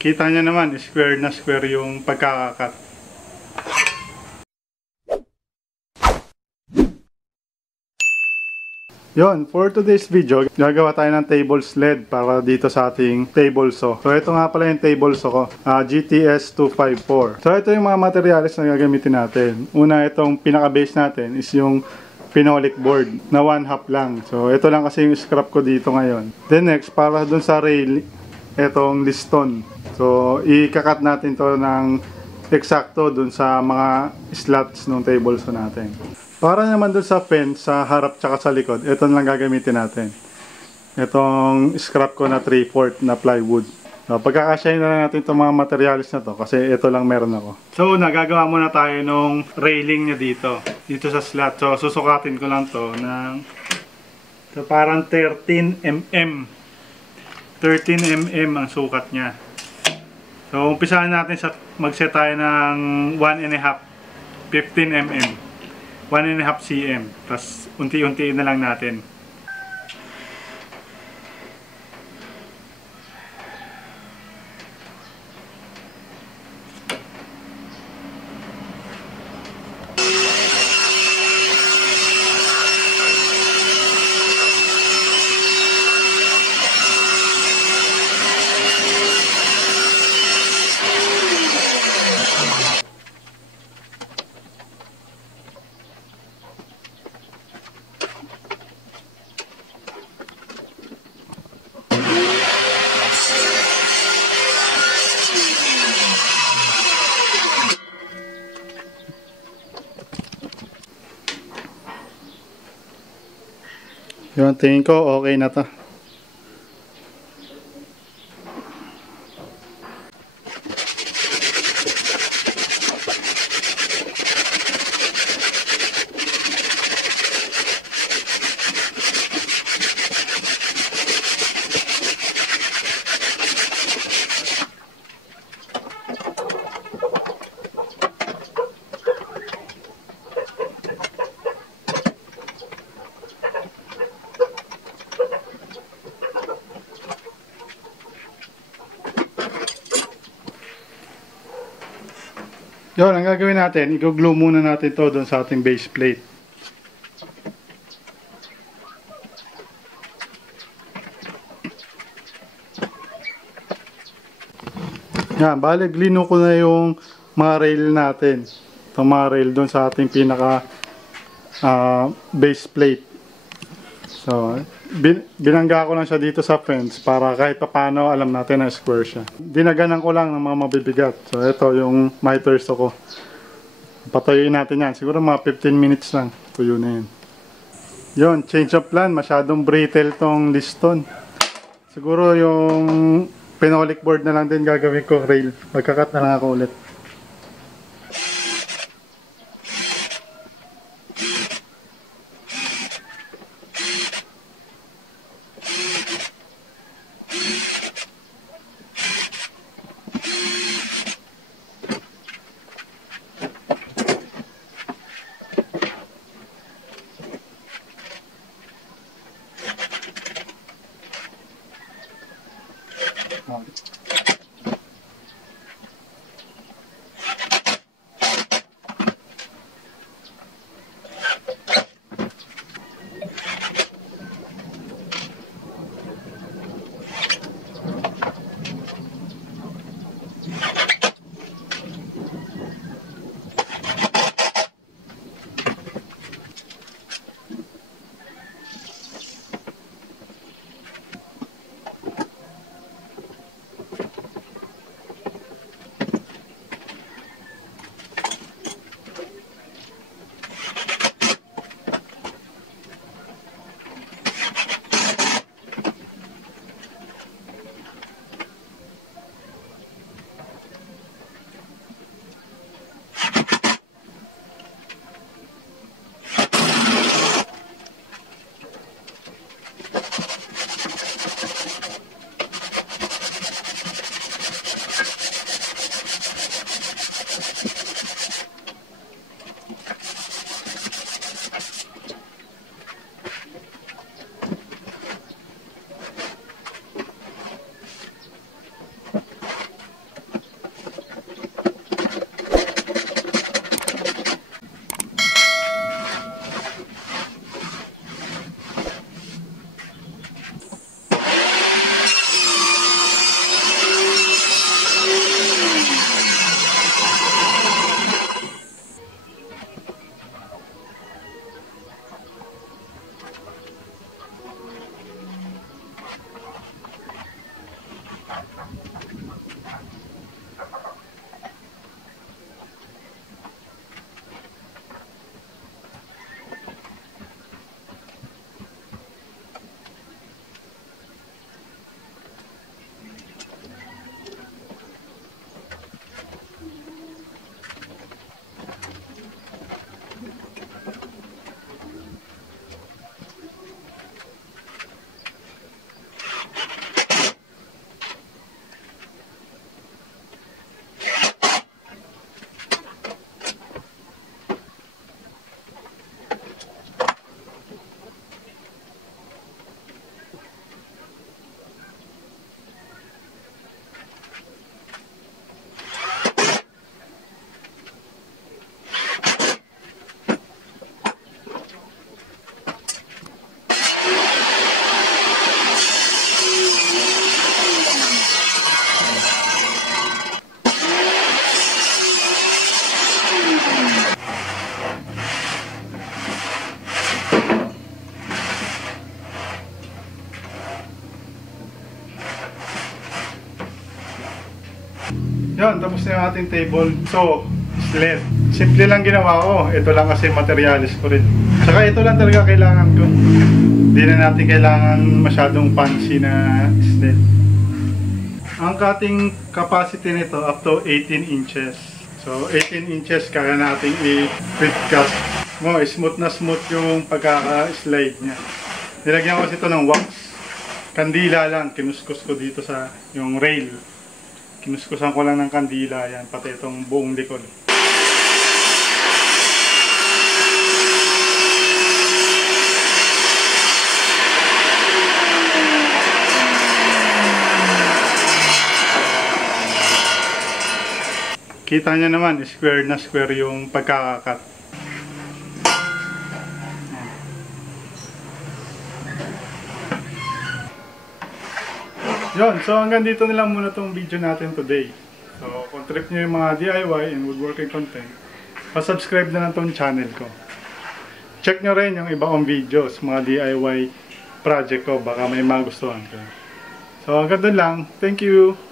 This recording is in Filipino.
Kita nyo naman, square na square yung pagkakakat. Yon, for today's video, gagawa tayo ng table sled para dito sa ating table saw. So ito nga pala yung table saw ko, GTS 254. So ito yung mga materials na gagamitin natin. Una, itong pinaka-base natin is yung phenolic board na 1/2 lang. So ito lang kasi yung scrap ko dito ngayon. Then next, para dun sa rail, itong liston. So ikakat natin to ng eksakto dun sa mga slots ng table saw natin. Para naman dun sa fence, sa harap tsaka sa likod, ito lang gagamitin natin. Itong scrap ko na 3/4 na plywood. So, pagkakasyahin na lang natin itong mga materials na to kasi ito lang meron ako. So, nagagawa muna tayo nung railing niya dito. Dito sa slot. So, susukatin ko lang to ng so, parang 13 mm. 13 mm ang sukat niya. So, umpisahan natin sa mag-set tayo ng 1.5 15 mm. 1.5 cm. Tapos unti-unti na lang natin. Yun, tingin ko okay na to. Yun, ang gagawin natin, i-glue muna natin to doon sa ating base plate. Yan, bale, glue ko na yung mga rail natin. Itong mga rail doon sa ating pinaka base plate. So, binangga ko lang siya dito sa fence para kahit paano alam natin na square siya. Dinaganan ko lang ng mga mabibigat. So, ito yung miters ko. Patuyuin natin yan. Siguro mga 15 minutes lang. Tuyo na yan. Yun, change of plan. Masyadong brittle tong liston. Siguro yung phenolic board na lang din gagawin ko. Rail. Magkakat na lang ako ulit. Yun, tapos na yung ating table. So, sled. Simple lang ginawa ko. Ito lang kasi materialis ko rin. Saka ito lang talaga kailangan ko. Hindi na natin kailangan masyadong fancy na sled. Ang cutting capacity nito up to 18 inches. So, 18 inches kaya natin i-quick cut. Smooth na smooth yung pagkaka-slide niya. Nilagyan ko kasi ito ng wax. Kandila lang. Kinuskus ko dito sa yung rail. Kinuskusan ko lang ng kandila yan. Pati itong buong likod. Kita nyo naman, square na square yung pagkakakat. Yun, so hanggang dito na lang muna tong video natin today. So, kung trip nyo yung mga DIY and woodworking content, pa-subscribe na lang tong channel ko. Check nyo rin yung iba kong videos, mga DIY project ko, baka may magustuhan ko. So, hanggang doon lang. Thank you!